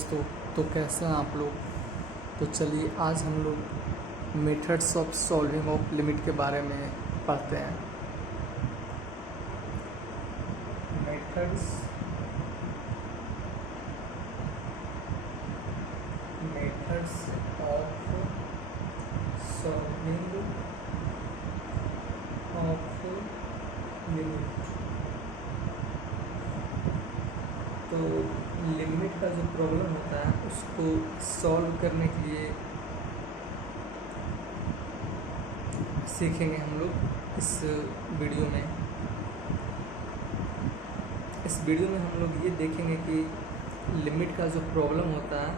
दोस्तों, तो कैसे हैं आप लोग। तो चलिए आज हम लोग methods of solving of limit के बारे में पढ़ते हैं। Methods of solving of limit. तो लिमिट का जो प्रॉब्लम होता है उसको सॉल्व करने के लिए सीखेंगे हम लोग इस वीडियो में। इस वीडियो में हम लोग ये देखेंगे कि लिमिट का जो प्रॉब्लम होता है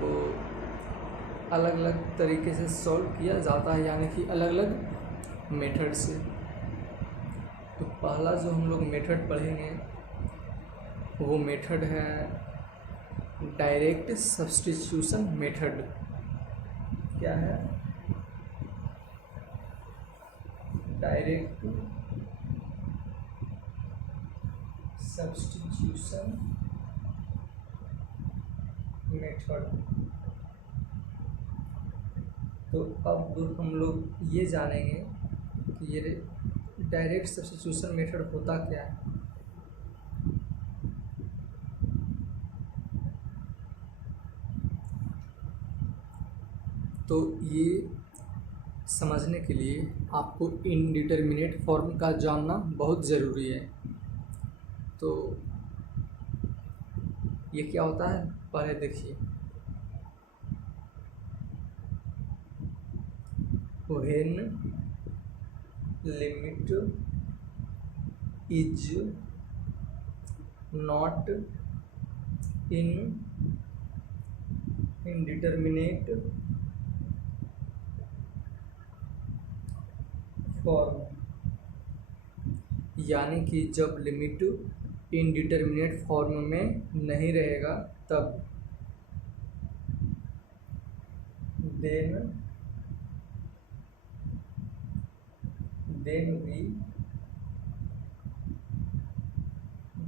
वो अलग अलग तरीके से सॉल्व किया जाता है, यानी कि अलग अलग मेथड से। तो पहला जो हम लोग मेथड पढ़ेंगे वो मेथड है डायरेक्ट सब्स्टिट्यूशन मेथड। क्या है? Direct substitution method. तो अब हम लोग ये जानेंगे कि ये डायरेक्ट सब्स्टिट्यूशन मेथड होता क्या है। तो ये समझने के लिए आपको इनडिटरमिनेट फॉर्म का जानना बहुत ज़रूरी है। तो ये क्या होता है पहले देखिए। When limit is not in indeterminate form, यानी कि जब लिमिट इनडिटरमिनेट फॉर्म में नहीं रहेगा तब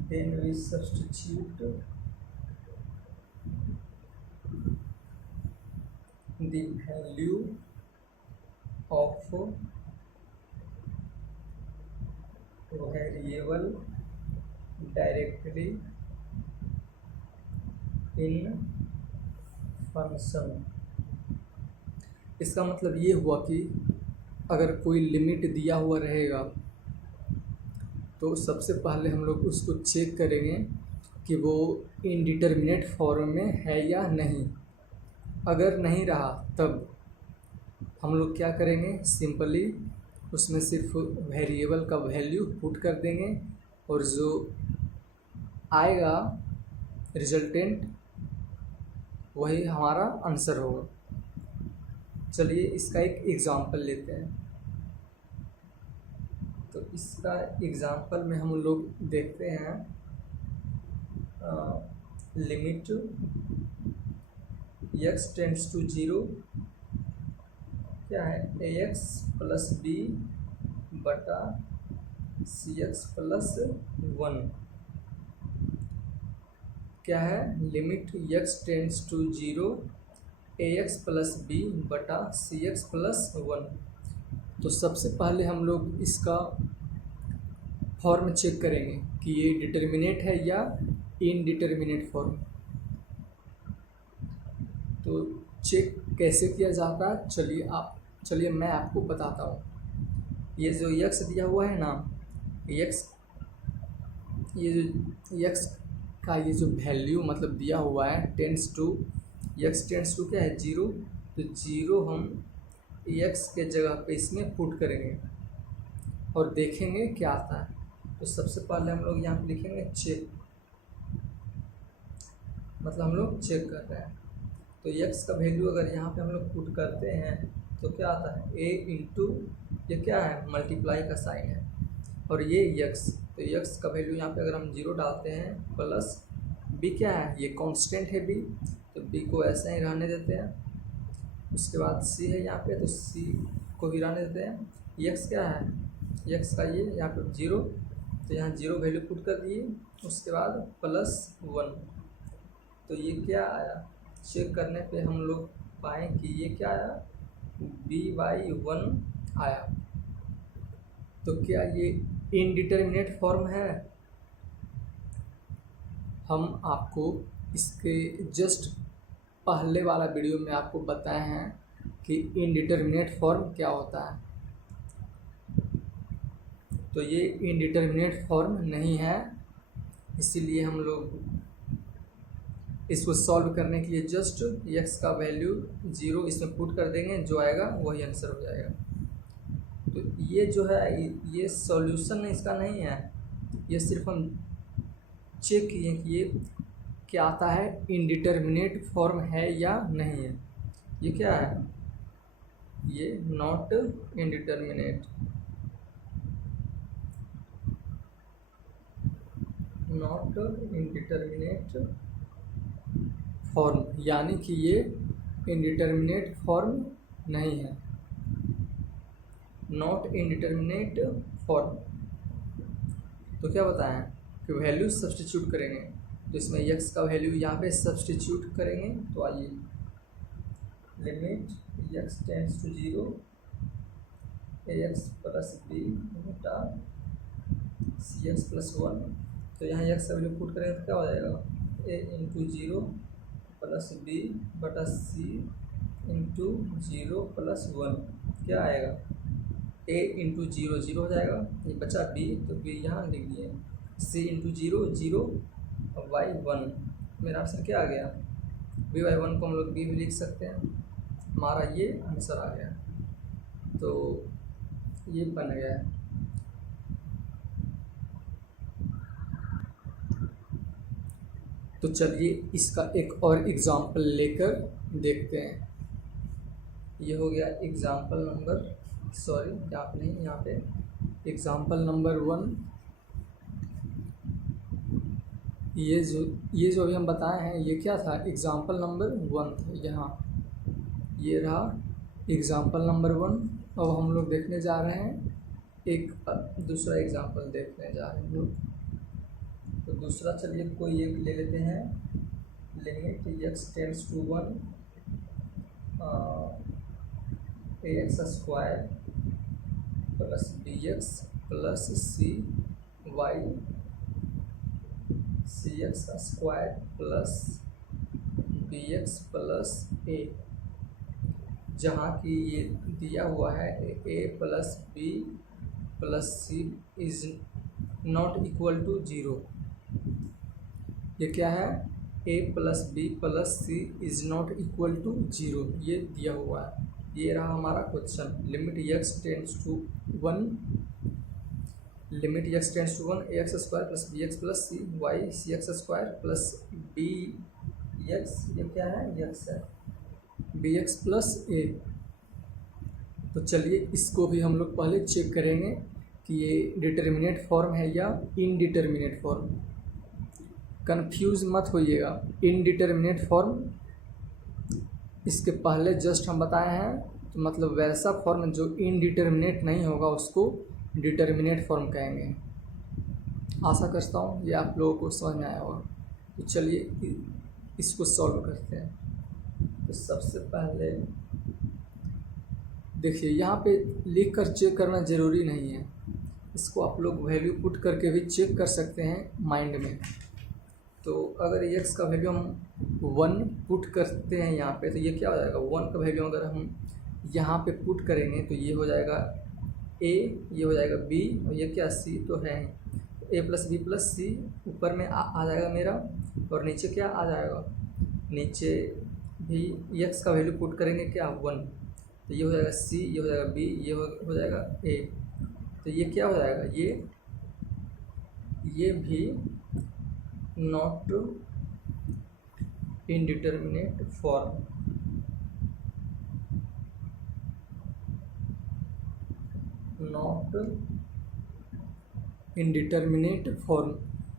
then we substitute the value of variable directly in function। इसका मतलब ये हुआ कि अगर कोई लिमिट दिया हुआ रहेगा तो सबसे पहले हम लोग उसको चेक करेंगे कि वो इनडिटरमिनेट फॉर्म में है या नहीं। अगर नहीं रहा तब हम लोग क्या करेंगे, सिंपली उसमें सिर्फ वेरिएबल का वैल्यू पुट कर देंगे और जो आएगा रिजल्टेंट वही हमारा आंसर होगा। चलिए इसका एक एग्जांपल लेते हैं। तो इसका एग्जांपल में हम लोग देखते हैं लिमिट x टेंड्स टू 0 क्या है, ax प्लस b बटा cx प्लस 1। क्या है? Limit x tends to 0 ax plus b बटा cx प्लस 1। तो सबसे पहले हम लोग इसका फॉर्म चेक करेंगे कि ये डिटर्मिनेट है या इनडिटरमिनेट फॉर्म। तो चेक कैसे किया जाता है, चलिए मैं आपको बताता हूँ। ये जो x दिया हुआ है ना, x ये जो x का ये जो वैल्यू मतलब दिया हुआ है x टेंड्स टू क्या है 0। तो 0 हम x के जगह पे इसमें पुट करेंगे और देखेंगे क्या आता है। तो सबसे पहले हम लोग यहाँ पे लिखेंगे चेक, मतलब हम लोग चेक कर रहे हैं। तो x का वैल्यू अगर यहाँ पे हम लोग पुट करते हैं तो क्या आता है, a इंटू ये क्या है, मल्टीप्लाई का साइन है, और ये x। तो x का वैल्यू यहाँ पे अगर हम 0 डालते हैं प्लस b क्या है, ये कांस्टेंट है b, तो b को ऐसा ही रहने देते हैं। उसके बाद c है यहाँ पे, तो c को भी रहने देते हैं। x क्या है, x का ये यहाँ पे 0, तो यहाँ 0 वैल्यू पुट कर दिए। उसके बाद प्लस 1, तो ये क्या आया, चेक करने पे हम लोग पाएँ कि ये क्या आया, by1 आया। तो क्या ये इनडिटर्मिनेट फॉर्म है? हम आपको इसके जस्ट पहले वाला वीडियो में आपको बताए हैं कि इनडिटर्मिनेट फॉर्म क्या होता है। तो ये इनडिटर्मिनेट फॉर्म नहीं है, इसीलिए हम लोग इसको सॉल्व करने के लिए जस्ट x का वैल्यू 0 इसमें पुट कर देंगे, जो आएगा वही आंसर हो जाएगा। तो ये जो है ये सॉल्यूशन इसका नहीं है, ये सिर्फ हम चेक किए कि ये क्या आता है, इनडिटर्मिनेट फॉर्म है या नहीं है। ये क्या है, ये not indeterminate, not indeterminate form, यानी कि ये इनडिटर्मिनेट फॉर्म नहीं है, नॉट इनडिटर्मिनेट फॉर्म। तो क्या बताएं कि वैल्यू सब्स्टिट्यूट करेंगे, तो इसमें x का वैल्यू यहाँ पे सब्स्टिट्यूट करेंगे। तो आइए, limit x tends to 0 ax plus b बटा cx प्लस 1। तो यहाँ x का वैल्यू पुट करेंगे तो क्या हो जाएगा, a इंटू 0 प्लस b बटा c इंटू 0 प्लस 1। क्या आएगा, a इंटू 0 0 हो जाएगा, ये बचा b, तो b यहाँ लिख दिए, c इंटू 0 0 और y 1। मेरा आंसर क्या आ गया, b बाई 1 को हम लोग b भी लिख सकते हैं, हमारा ये आंसर आ गया। तो ये बन गया है। तो चलिए इसका एक और एग्जाम्पल लेकर देखते हैं। ये हो गया एग्जाम्पल नंबर, सॉरी यहाँ पे नहीं, यहाँ पे एग्जाम्पल नंबर 1। ये जो अभी हम बताए हैं ये क्या था, एग्जाम्पल नंबर 1 था। यहाँ ये रहा एग्जाम्पल नंबर 1। अब हम लोग देखने जा रहे हैं एक दूसरा एग्जाम्पल देखने जा रहे हैं लोग। तो दूसरा चलिए कोई एक ले लेते हैं, limit x tends to 1 ax square plus bx plus c y cx square plus bx प्लस a, जहाँ की ये दिया हुआ है a plus b plus c is not equal to 0। ये क्या है, a plus b plus c is not equal to 0, ये दिया हुआ है। ये रहा हमारा question, limit x tends to 1, limit x tends to 1 ax square plus bx plus C y cx square plus bx, ये क्या है, x है, bx प्लस a। तो चलिए इसको भी हम लोग पहले चेक करेंगे कि ये डिटर्मिनेट फॉर्म है या इनडिटर्मिनेट फॉर्म। कंफ्यूज मत होइएगा, इनडिटर्मिनेट फॉर्म इसके पहले जस्ट हम बताए हैं, तो मतलब वैसा फॉर्म जो इनडिटर्मिनेट नहीं होगा उसको डिटर्मिनेट फॉर्म कहेंगे। आशा करता हूँ ये आप लोगों को समझ में आया होगा। तो चलिए इसको सॉल्व करते हैं। तो सबसे पहले देखिए यहाँ पे लिख कर चेक करना ज़रूरी नहीं है, इसको आप लोग वैल्यू पुट करके भी चेक कर सकते हैं माइंड में। तो अगर x का वैल्यू हम 1 पुट करते हैं यहाँ पे, तो ये क्या हो जाएगा, 1 का वैल्यू अगर हम यहाँ पे पुट करेंगे तो ये हो जाएगा a, ये हो जाएगा b, और ये क्या c तो है ही, a प्लस बी प्लस सी ऊपर में आ जाएगा मेरा, और नीचे क्या आ जाएगा, नीचे भी x का वैल्यू पुट करेंगे क्या 1, तो ये हो जाएगा c, ये हो जाएगा b, ये हो जाएगा a। तो ये क्या हो जाएगा, ये भी not indeterminate form, not indeterminate form.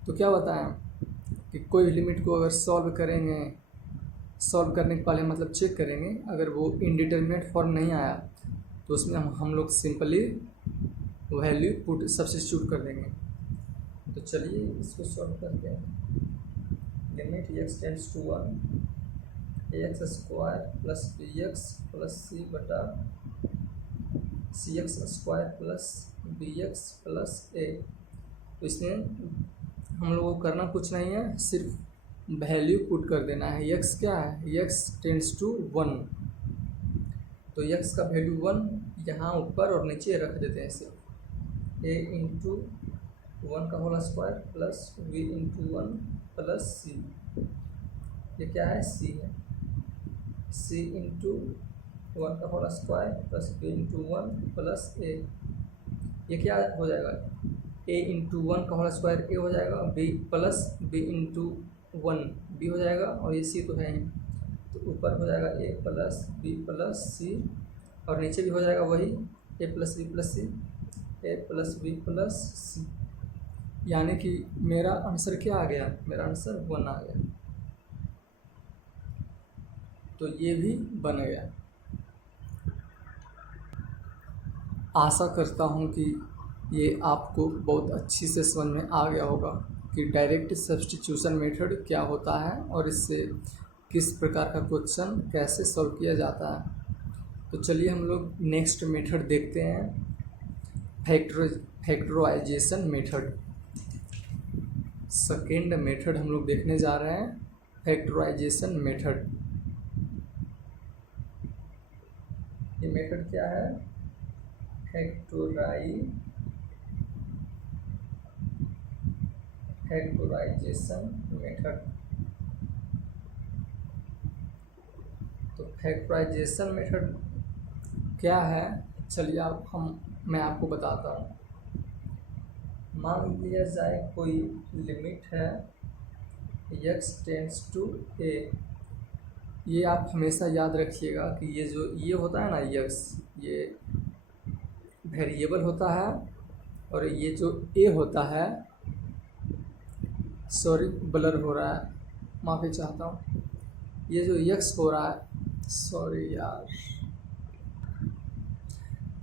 तो क्या बताएं कि कोई लिमिट को अगर सॉल्व करेंगे, सॉल्व करने के पहले मतलब चेक करेंगे, अगर वो इनडिटर्मिनेट फॉर्म नहीं आया तो उसमें हम लोग सिंपली वैल्यू पुट सब्स्टिट्यूट कर देंगे। तो चलिए इसको सॉल्व करते हैं। Limit x tends to 1 x square plus b x plus c बटा c x square plus b x plus a. तो इसमें हम लोगों को करना कुछ नहीं है, सिर्फ वैल्यू पुट कर देना है। एक्स क्या है, एक्स टेंड्स टू 1, तो एक्स का वैल्यू 1 यहाँ ऊपर और नीचे रख देते हैं सिर्फ। ए इंटू 1 का whole square plus b into 1 plus c, ये क्या है, सी है। सी इंटू 1 का whole square plus b into 1 plus a, ये क्या हो जाएगा, ए इंटू 1 का होल स्क्वायर ए हो जाएगा, b plus b into 1 b हो जाएगा, और ये सी तो है ही, तो ऊपर हो जाएगा ए प्लस बी प्लस सी, और नीचे भी हो जाएगा वही ए प्लस बी प्लस सी, ए प्लस बी प्लस सी। यानी कि मेरा आंसर क्या आ गया, मेरा आंसर 1 आ गया। तो ये भी बन गया। आशा करता हूँ कि ये आपको बहुत अच्छी से समझ में आ गया होगा कि डायरेक्ट सब्स्टिट्यूशन मेथड क्या होता है और इससे किस प्रकार का क्वेश्चन कैसे सॉल्व किया जाता है। तो चलिए हम लोग नेक्स्ट मेथड देखते हैं, फैक्टराइजेशन मेथड। सेकेंड मेथड हम लोग देखने जा रहे हैं, फैक्टराइजेशन मेथड। ये मेथड क्या है, फैक्टराइजेशन मेथड। तो फैक्टराइजेशन मेथड क्या है, चलिए मैं आपको बताता हूँ। मान लिया जाए कोई लिमिट है x टेंड्स टू a, ये आप हमेशा याद रखिएगा कि ये जो ये होता है ना x, ये वेरिएबल होता है, और ये जो a होता है, सॉरी ब्लर हो रहा है, माफ़ी चाहता हूँ, ये जो x हो रहा है, सॉरी यार,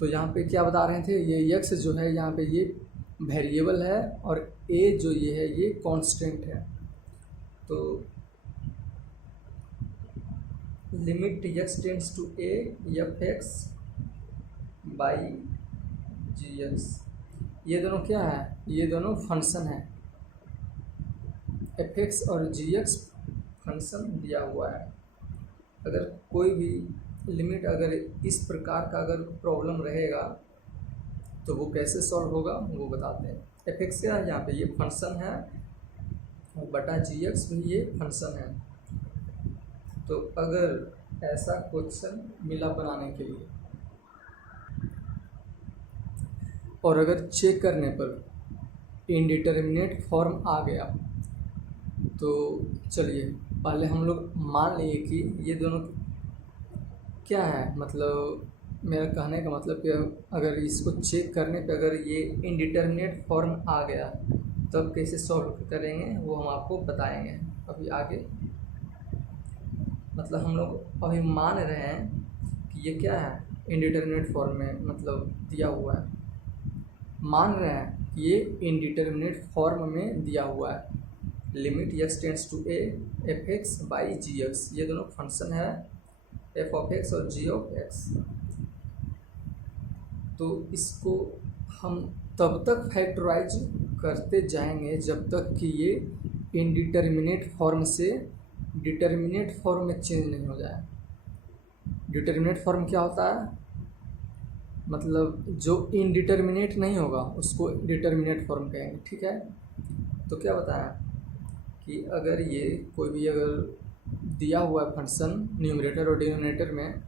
तो यहाँ पे क्या बता रहे थे, ये x जो है यहाँ पे ये वेरिएबल है, और a जो ये है ये कांस्टेंट है। तो limit x tends to a f x by g x, ये दोनों क्या है, ये दोनों फंक्शन है, एफ एक्स और जी एक्स फंक्शन दिया हुआ है। अगर कोई भी लिमिट अगर इस प्रकार का अगर प्रॉब्लम रहेगा तो वो कैसे सॉल्व होगा वो बताते हैं। एफ एक्स क्या है, यहाँ पे ये फंक्शन है, और बटा जी एक्स भी ये फंक्शन है। तो अगर ऐसा क्वेश्चन मिला बनाने के लिए, और अगर चेक करने पर इनडिटर्मिनेट फॉर्म आ गया, तो चलिए पहले हम लोग मान लिए कि ये दोनों क्या है, मतलब मेरा कहने का मतलब कि अगर इसको चेक करने पे अगर ये इनडिटर्मिनेट फॉर्म आ गया तब कैसे सॉल्व करेंगे वो हम आपको बताएंगे अभी आगे। मतलब हम लोग अभी मान रहे हैं कि ये क्या है, इनडिटर्मिनेट फॉर्म में मतलब दिया हुआ है, मान रहे हैं कि ये इनडिटर्मिनेट फॉर्म में दिया हुआ है। Limit x tends to a f x by g x, ये दोनों फंक्शन है f ऑफ x और g ऑफ x। तो इसको हम तब तक फैक्टराइज करते जाएंगे जब तक कि ये इनडिटर्मिनेट फॉर्म से डिटर्मिनेट फॉर्म में चेंज नहीं हो जाए। डिटर्मिनेट फॉर्म क्या होता है, मतलब जो इनडिटर्मिनेट नहीं होगा उसको डिटर्मिनेट फॉर्म कहेंगे, ठीक है। तो क्या बताया कि अगर ये कोई भी अगर दिया हुआ है फंक्शन न्यूमरेटर और डिनोमिनेटर में,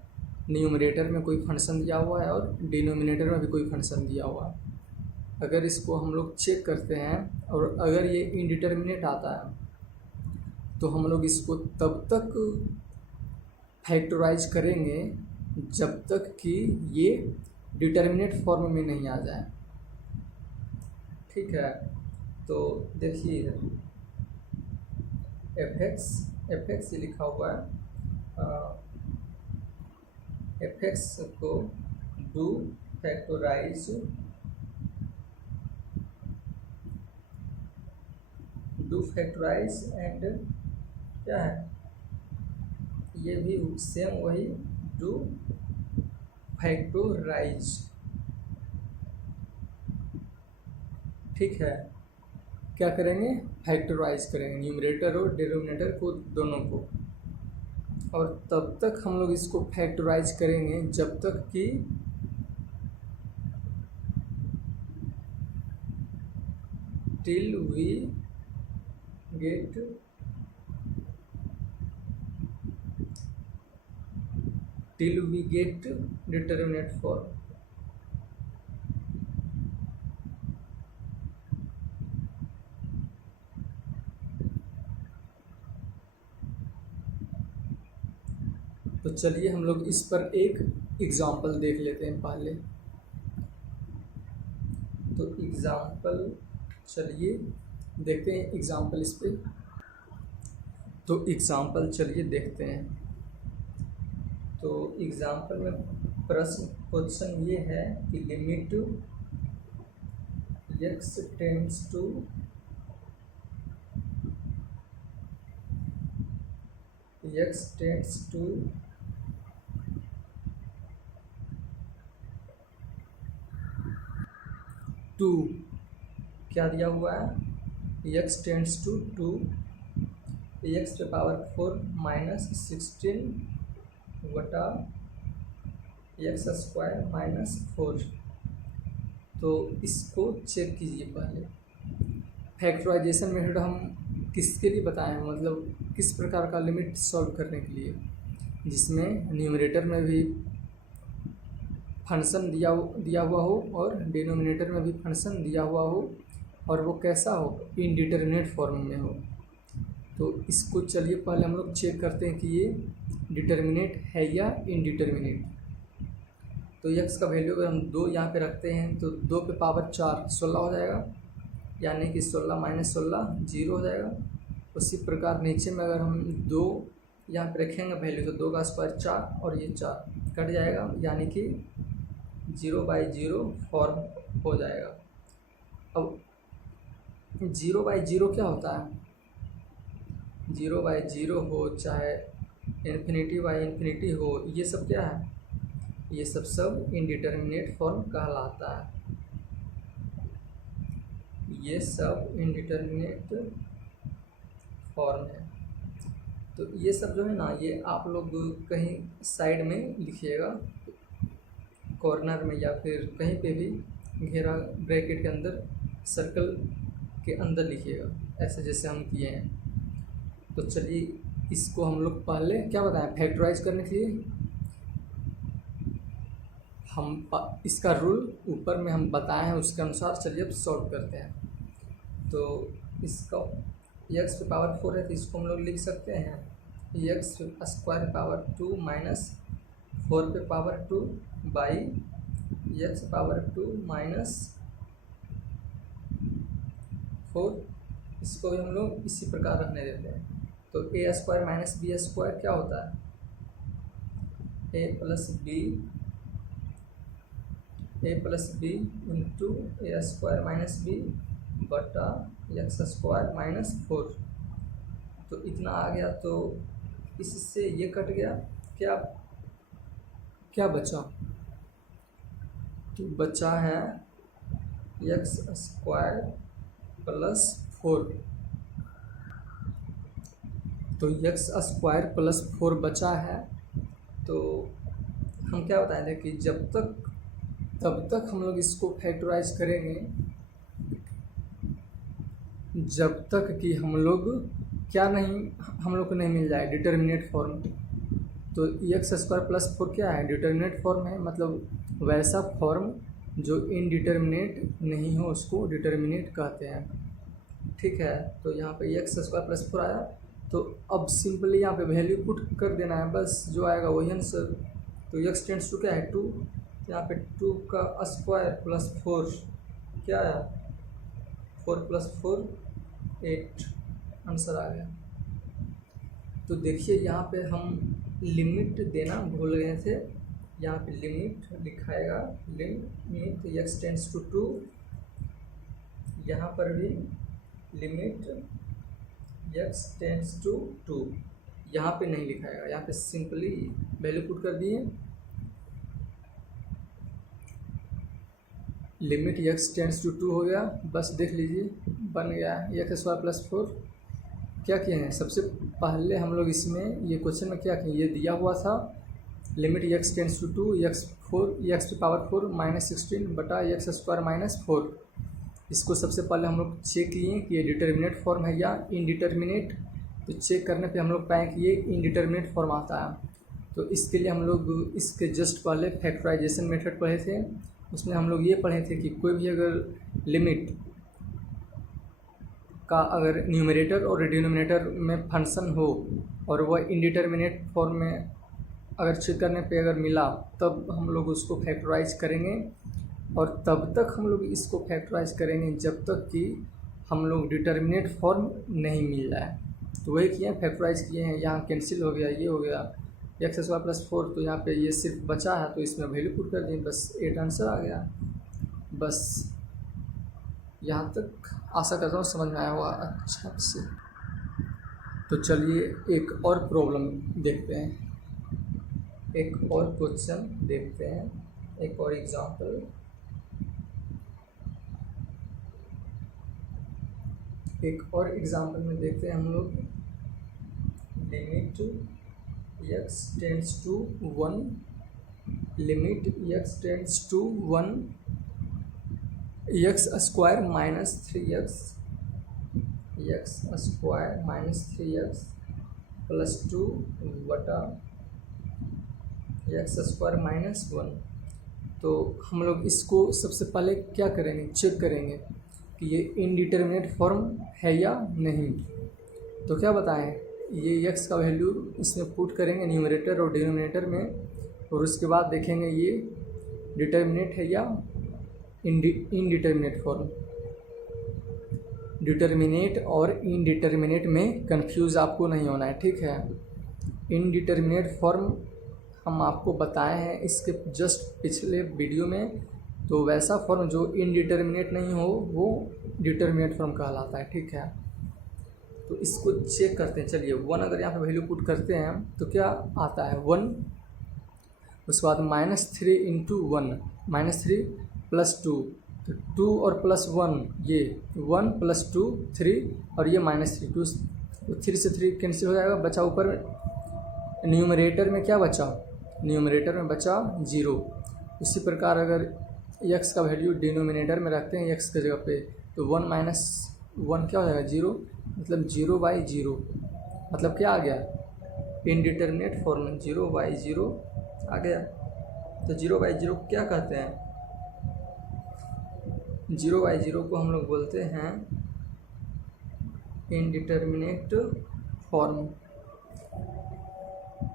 न्यूमरेटर में कोई फंक्शन दिया हुआ है और डिनोमिनेटर में भी कोई फंक्शन दिया हुआ है, अगर इसको हम लोग चेक करते हैं और अगर ये इनडिटर्मिनेट आता है तो हम लोग इसको तब तक फैक्टराइज करेंगे जब तक कि ये डिटर्मिनेट फॉर्म में नहीं आ जाए, ठीक है। तो देखिए एफ एक्स ये लिखा हुआ है, एफ एक्स को डू फैक्टराइज एंड क्या है, ये भी सेम वही, टू फैक्टोराइज। ठीक है, क्या करेंगे, फैक्टराइज करेंगे न्यूमरेटर और डिनोमिनेटर को, दोनों को। और तब तक हम लोग इसको फैक्टराइज करेंगे जब तक कि till we get determinate form. तो चलिए हम लोग इस पर एक एग्जाम्पल देख लेते हैं पहले। तो एग्जाम्पल, चलिए देखते हैं एग्जाम्पल इस पे। तो एग्जाम्पल चलिए देखते हैं। तो एग्जाम्पल में क्वेश्चन ये है कि limit x tends to two, क्या दिया हुआ है, x टेंड्स टू 2 x पे पावर 4 माइनस 16 बटा एक्स स्क्वायर माइनस 4। तो इसको चेक कीजिए पहले। फैक्टराइजेशन मेथड हम किसके लिए बताए हैं, मतलब किस प्रकार का लिमिट सॉल्व करने के लिए, जिसमें न्यूमरेटर में भी फंक्शन दिया हुआ हो और डिनोमिनेटर में भी फंक्शन दिया हुआ हो, और वो कैसा हो, इनडिटरमिनेट फॉर्म में हो। तो इसको चलिए पहले हम लोग चेक करते हैं कि ये डिटर्मिनेट है या इनडिटर्मिनेट। तो x का वैल्यू अगर हम 2 यहाँ पे रखते हैं तो 2 पे पावर 4 16 हो जाएगा, यानी कि 16 माइनस 16 0 हो जाएगा। उसी प्रकार नीचे में अगर हम 2 यहाँ पे रखेंगे वैल्यू, तो 2 का स्क्वायर 4 और ये 4 कट जाएगा, यानी कि 0/0 फॉर्म हो जाएगा। अब 0/0 क्या होता है, 0/0 हो चाहे इन्फिनिटी/इन्फिनिटी हो, ये सब क्या है, ये सब इनडिटर्मिनेट फॉर्म कहलाता है। ये सब इनडिटर्मिनेट फॉर्म है। तो ये सब जो है ना, ये आप लोग कहीं साइड में लिखिएगा, कॉर्नर में या फिर कहीं पे भी घेरा ब्रैकेट के अंदर, सर्कल के अंदर लिखिएगा, ऐसे जैसे हम किए हैं। तो चलिए इसको हम लोग पहले क्या बताएं, फैक्टराइज करने के लिए हम इसका रूल ऊपर में हम बताए हैं, उसके अनुसार चलिए अब सॉल्व करते हैं। तो इसका x पे पावर 4 है, तो इसको हम लोग लिख सकते हैं x स्क्वायर पावर 2 माइनस 4 पे power 2 by x power 2 minus 4। इसको भी हम लोग इसी प्रकार रखने देते हैं। तो a square minus b square क्या होता है, a plus b into a square minus b बटा एक्स स्क्वायर माइनस 4। तो इतना आ गया, तो इससे ये कट गया, क्या क्या बचा, तो बचा है एक्स स्क्वायर प्लस 4। तो एक्स स्क्वायर प्लस 4 बचा है। तो हम क्या बताए थे कि तब तक हम लोग इसको फैक्टराइज करेंगे जब तक कि हम लोग हम लोग को नहीं मिल जाए डिटर्मिनेट फॉर्म। तो एक्स स्क्वायर प्लस 4 क्या है, डिटर्मिनेट फॉर्म है, मतलब वैसा फॉर्म जो इनडिटर्मिनेट नहीं हो उसको डिटर्मिनेट कहते हैं। ठीक है, तो यहाँ पे एक्स स्क्वायर प्लस 4 आया, तो अब सिंपली यहाँ पे वैल्यू पुट कर देना है, बस जो आएगा वही आंसर। तो एक्स टेंड्स टू क्या है 2, यहाँ पे 2 का स्क्वायर प्लस 4 क्या आया, 4 प्लस 4 8, आंसर आ गया। तो देखिए यहाँ पे हम लिमिट देना भूल गए थे, यहाँ पे लिमिट लिखाएगा, लिमिट एक्स टेंड्स टू 2, यहाँ पर भी लिमिट x टेंड्स टू 2, यहाँ पे नहीं लिखाएगा, यहाँ पे सिंपली वैल्यू पुट कर दिए, लिमिट x टेंड्स टू 2 हो गया, बस देख लीजिए बन गया एक्स स्क्वायर प्लस 4। क्या किए हैं, सबसे पहले हम लोग इसमें ये क्वेश्चन में क्या किए, ये दिया हुआ था limit x tends to 2 x की पावर 4 माइनस 16 बटा एक्स स्क्वायर माइनस 4। इसको सबसे पहले हम लोग चेक किए कि ये डिटर्मिनेट फॉर्म है या इनडिटर्मिनेट। तो चेक करने पे हम लोग पाए कि ये इनडिटर्मिनेट फॉर्म आता है। तो इसके लिए हम लोग इसके जस्ट पहले फैक्टराइजेशन मेथड पढ़े थे, उसमें हम लोग ये पढ़े थे कि कोई भी अगर लिमिट का अगर न्यूमरेटर और डिनोमिनेटर में फंक्शन हो और वह इनडिटर्मिनेट फॉर्म में अगर चेक करने पे अगर मिला तब हम लोग उसको फैक्टराइज करेंगे, और तब तक हम लोग इसको फैक्टराइज करेंगे जब तक कि हम लोग डिटर्मिनेट फॉर्म नहीं मिल जाए। तो वही किए हैं, फैक्टराइज किए हैं, यहाँ कैंसिल हो गया, ये हो गया एक्स स्क्वायर प्लस 4, तो यहाँ पे ये सिर्फ बचा है तो इसमें वैल्यू पुट कर दिए, बस 8 आंसर आ गया। बस यहाँ तक आशा करता हूँ समझ में आया होगा अच्छा से। तो चलिए एक और प्रॉब्लम देखते हैं, एक और क्वेश्चन देखते हैं, एक और एग्जांपल। एक और एग्जांपल में देखते हैं हम लोग limit x tends to 1, limit x tends to 1 x square minus 3x, x square minus 3x plus 2 बटा एक्स स्क्वायर माइनस 1। तो हम लोग इसको सबसे पहले क्या करेंगे, चेक करेंगे कि ये इनडिटर्मिनेट फॉर्म है या नहीं। तो क्या बताएं, ये x का वैल्यू इसमें पुट करेंगे न्यूमरेटर और डिनोमिनेटर में, और उसके बाद देखेंगे ये डिटर्मिनेट है या इनडिटर्मिनेट फॉर्म। डिटर्मिनेट और इनडिटर्मिनेट में कंफ्यूज आपको नहीं होना है, ठीक है। इनडिटर्मिनेट फॉर्म हम आपको बताए हैं इसके जस्ट पिछले वीडियो में, तो वैसा फॉर्म जो इनडिटर्मिनेट नहीं हो वो डिटर्मिनेट फॉर्म कहलाता है, ठीक है। तो इसको चेक करते हैं, चलिए 1 अगर यहाँ पे वैल्यू पुट करते हैं तो क्या आता है 1, उसके बाद -3 इंटू 1 -3 प्लस 2, तो 2 और प्लस 1 ये 1 प्लस 2 3 और ये -3 2, तो 3 से 3 कैंसिल हो जाएगा, बचा ऊपर न्यूमरेटर में क्या बचा, न्यूमरेटर में बचा 0। इसी प्रकार अगर x का वैल्यू डिनोमिनेटर में रखते हैं x की जगह पे, तो 1 माइनस 1 क्या हो जाएगा 0, मतलब 0/0, मतलब क्या आ गया इनडिटर्मिनेट फॉर्म, 0/0 आ गया। तो 0/0 क्या कहते हैं, 0/0 को हम लोग बोलते हैं इनडिटर्मिनेट फॉर्म।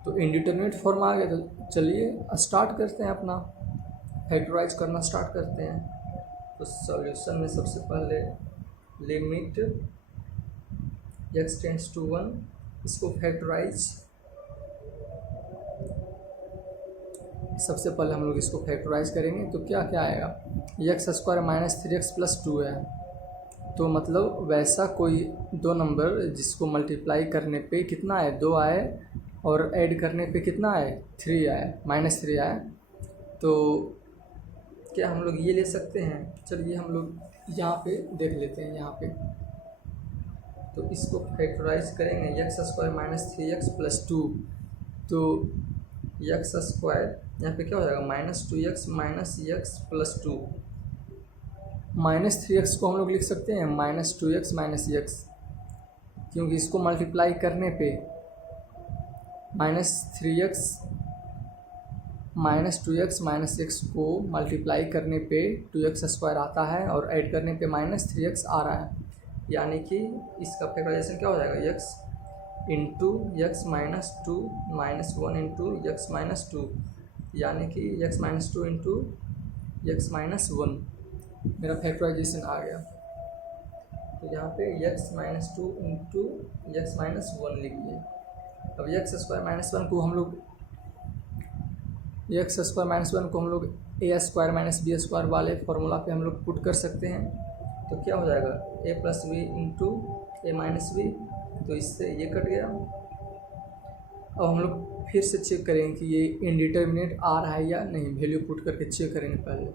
तो इनडिटर्मिनेट फॉर्म आ गया, तो चलिए स्टार्ट करते हैं, अपना फैक्टराइज करना स्टार्ट करते हैं। तो सॉल्यूशन में सबसे पहले लिमिट x टेंड्स टू 1, इसको फैक्टराइज, सबसे पहले हम लोग इसको फैक्टराइज करेंगे तो क्या क्या आएगा, x square minus 3x plus 2 है। तो मतलब वैसा कोई दो नंबर जिसको मल्टीप्लाई करने पे कितना आए 2 आए, और ऐड करने पे कितना आए 3 आए, -3 आए। तो क्या हम लोग ये ले सकते हैं, चलिए हम लोग यहाँ पे देख लेते हैं, यहाँ पे तो इसको फैक्टराइज करेंगे x square minus 3x plus 2, तो एक्स स्क्वायर यहाँ पे क्या हो जाएगा -2x minus x plus 2, -3x को हम लोग लिख सकते हैं -2x माइनस x, क्योंकि इसको मल्टीप्लाई करने पे -3x -2x माइनस x को मल्टीप्लाई करने पे 2x स्क्वायर आता है, और ऐड करने पे -3x आ रहा है, यानी कि इसका फैक्टराइजेशन क्या हो जाएगा x into x minus 2 minus 1 into x minus 2, यानी कि x minus 2 into x minus 1, मेरा फैक्टराइजेशन आ गया। तो यहाँ पे x minus 2 into x minus 1 लिखिए। अब एक्स स्क्वायर माइनस 1 को हम लोग a square minus b square वाले फार्मूला पे हम लोग पुट कर सकते हैं। तो क्या हो जाएगा ए प्लस बी इंटू ए माइनस बी, तो इससे ये कट गया। अब हम लोग फिर से चेक करेंगे कि ये इनडिटर्मिनेट आ रहा है या नहीं, वैल्यू पुट करके चेक करेंगे पहले।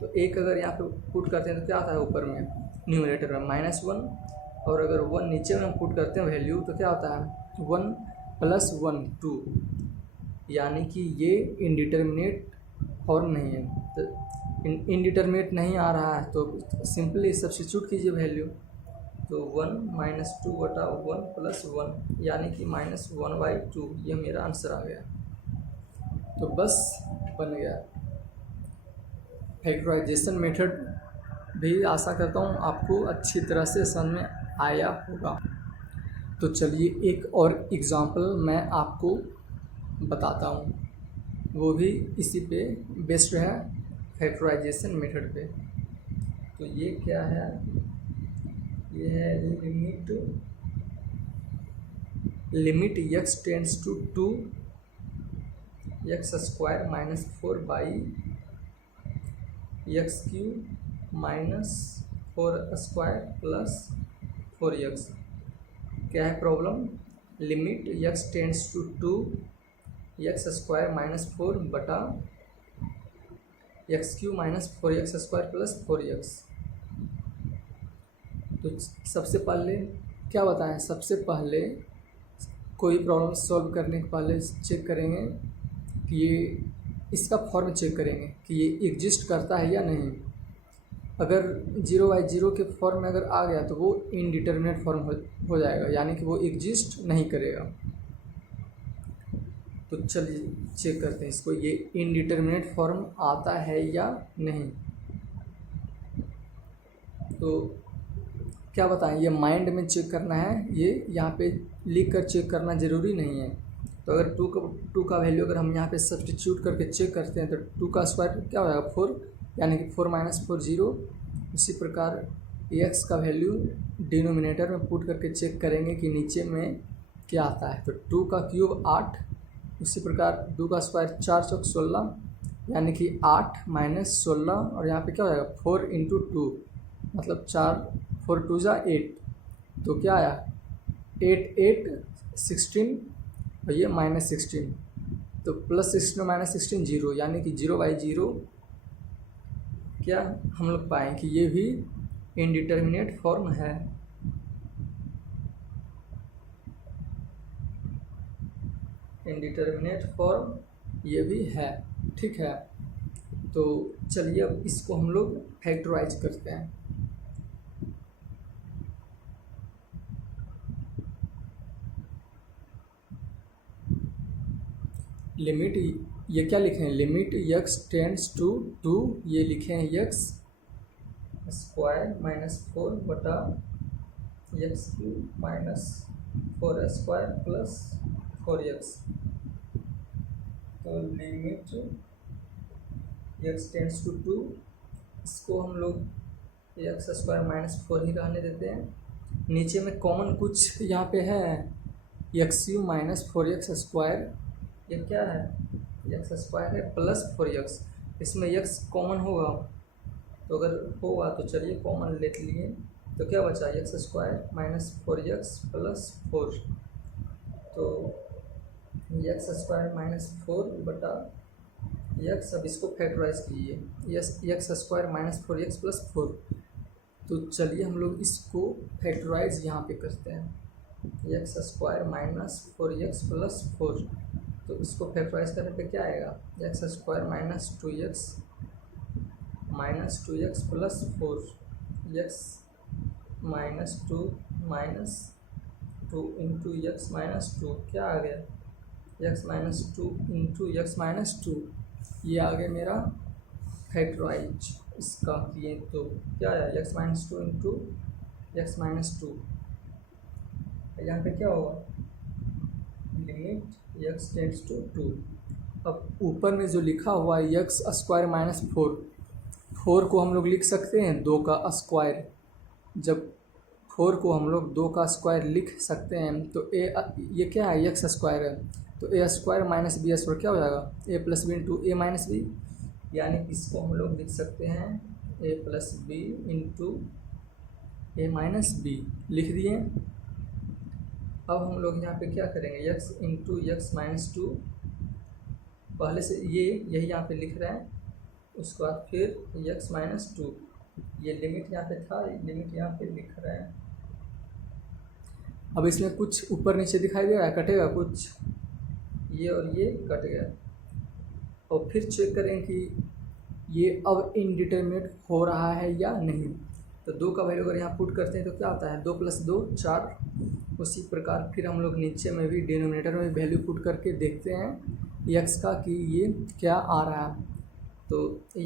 तो एक अगर यहाँ पे पुट करते हैं तो क्या आता है ऊपर में न्यूमरेटर में -1, और अगर 1 नीचे में हम पुट करते हैं वैल्यू तो क्या होता है 1 + 1 2, यानी कि ये इनडिटर्मिनेट फॉर्म नहीं है। तो इनडिटर्मिनेट नहीं आ रहा है तो सिंपली सब्स्टिट्यूट कीजिए वैल्यू, तो 1 - 2 बटा 1 + 1 यानी कि -1/2, ये मेरा आंसर आ गया। तो बस बन गया। फैक्टराइजेशन मेथड भी आशा करता हूँ आपको अच्छी तरह से समझ में आया होगा। तो चलिए एक और एग्ज़ाम्पल मैं आपको बताता हूँ, वो भी इसी पे बेस्ड है, फैक्टराइजेशन मेथड पे। तो ये क्या है, ये है limit x tends to 2 x² - 4 x³ - 4² + 4x। क्या है problem, limit x tends to 2 x² - 4 बटा x³ - 4x² + 4x। तो सबसे पहले क्या बताएं, सबसे पहले कोई प्रॉब्लम सॉल्व करने के पहले चेक करेंगे कि ये इसका फॉर्म चेक करेंगे कि ये एग्जिस्ट करता है या नहीं। अगर 0/0 के फॉर्म में अगर आ गया तो वो इनडिटर्मिनेट फॉर्म हो जाएगा, यानी कि वो एग्जिस्ट नहीं करेगा। तो चलिए चेक करते हैं इसको, ये इनडिटर्मिनेट फॉर्म आता है या नहीं। तो क्या बताएं, ये माइंड में चेक करना है, ये यहाँ पे लिख कर चेक करना ज़रूरी नहीं है। तो अगर 2 का वैल्यू अगर हम यहाँ पे सब्स्टिट्यूट करके चेक करते हैं तो 2 का स्क्वायर क्या हो जाएगा 4, यानी कि 4 - 4 0। उसी प्रकार x का वैल्यू डिनोमिनेटर में पुट करके चेक करेंगे कि नीचे में क्या आता है। तो 2 का क्यूब 8, उसी प्रकार 2 का स्क्वायर 4 चौक 16, यानी कि 8 - 16, और यहाँ पे क्या हो जाएगा 4 × 2 मतलब 4 2 = 8, तो क्या आया 8 8 16, और ये -16, तो +16 -16 0, यानी कि 0/0 क्या हम लोग पाएँ कि ये भी इनडिटर्मिनेट फॉर्म है। इनडिटर्मिनेट फॉर्म ये भी है, ठीक है। तो चलिए अब इसको हम लोग फैक्टराइज करते हैं। लिमिट ये क्या लिखे हैं, लिमिट x टेंड्स टू 2, ये लिखे हैं x² - 4 बटा x³ - 4² + 4x। तो लिमिट x टेंड्स टू 2, इसको हम लोग x² - 4 ही रहने देते हैं। नीचे में कॉमन कुछ यहाँ पे है x³ - 4x², ये क्या है x² है + 4x, इसमें x कॉमन होगा, तो अगर होगा तो चलिए कॉमन ले लिए, तो क्या बचा x² - 4x + 4, तो x² - 4 बटा x। अब इसको फैक्टराइज कीजिए, x² - 4x + 4। तो चलिए हम लोग इसको फैक्टराइज यहाँ पे करते हैं, x² - 4x + 4। तो इसको फैक्टराइज करने पे क्या आएगा x² - 2x - 2x + 4, x - 2 - 2 × x - 2, क्या आ गया x - 2 × x - 2, ये आ गया मेरा फैक्टराइज इसका किए तो क्या आया x - 2 × x - 2। यहाँ पे क्या होगा लिमिट x टेंड्स टू 2। अब ऊपर में जो लिखा हुआ है x² - 4, 4 को हम लोग लिख सकते हैं 2 का स्क्वायर। जब 4 को हम लोग 2 का स्क्वायर लिख सकते हैं तो ये क्या है x² है, तो a² - b² क्या हो जाएगा a + b × a - b, यानी इसको हम लोग लिख सकते हैं a + b × a minus b लिख दिए। अब हम लोग यहाँ पे क्या करेंगे, x into x minus two, पहले से ये यही यहाँ पे लिख रहे हैं, उसके बाद फिर x माइनस टू, ये लिमिट यहाँ पे था, लिमिट यहाँ पे लिख रहे हैं। अब इसमें कुछ ऊपर नीचे दिखाई दे रहा है, कटेगा कुछ, ये और ये कट गया। और फिर चेक करें कि ये अब इनडिटरमिनेट हो रहा है या नहीं। तो 2 का वैल्यू अगर यहाँ पुट करते हैं तो क्या आता है, 2 + 2 4। उसी प्रकार फिर हम लोग नीचे में भी डिनोमिनेटर में वैल्यू पुट करके देखते हैं x का कि ये क्या आ रहा है। तो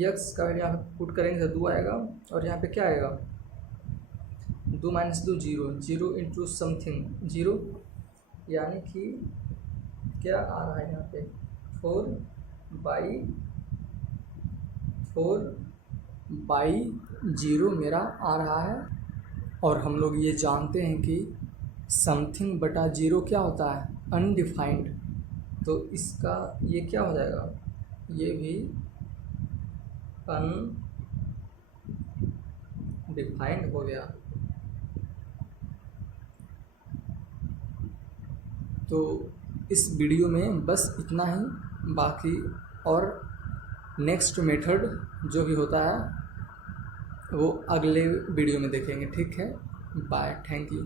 x का वैल्यू यहाँ पे पुट करेंगे तो 2 आएगा, और यहाँ पे क्या आएगा, 2 - 2 0, 0 इंटू समथिंग 0, यानी कि क्या आ रहा है यहाँ पे 4/0 मेरा आ रहा है। और हम लोग ये जानते हैं कि समथिंग बटा 0 क्या होता है, अनडिफाइंड। तो इसका ये क्या हो जाएगा, ये भी अनडिफाइंड हो गया। तो इस वीडियो में बस इतना ही, बाकी और नेक्स्ट मेथड जो भी होता है वो अगले वीडियो में देखेंगे। ठीक है, बाय, थैंक यू।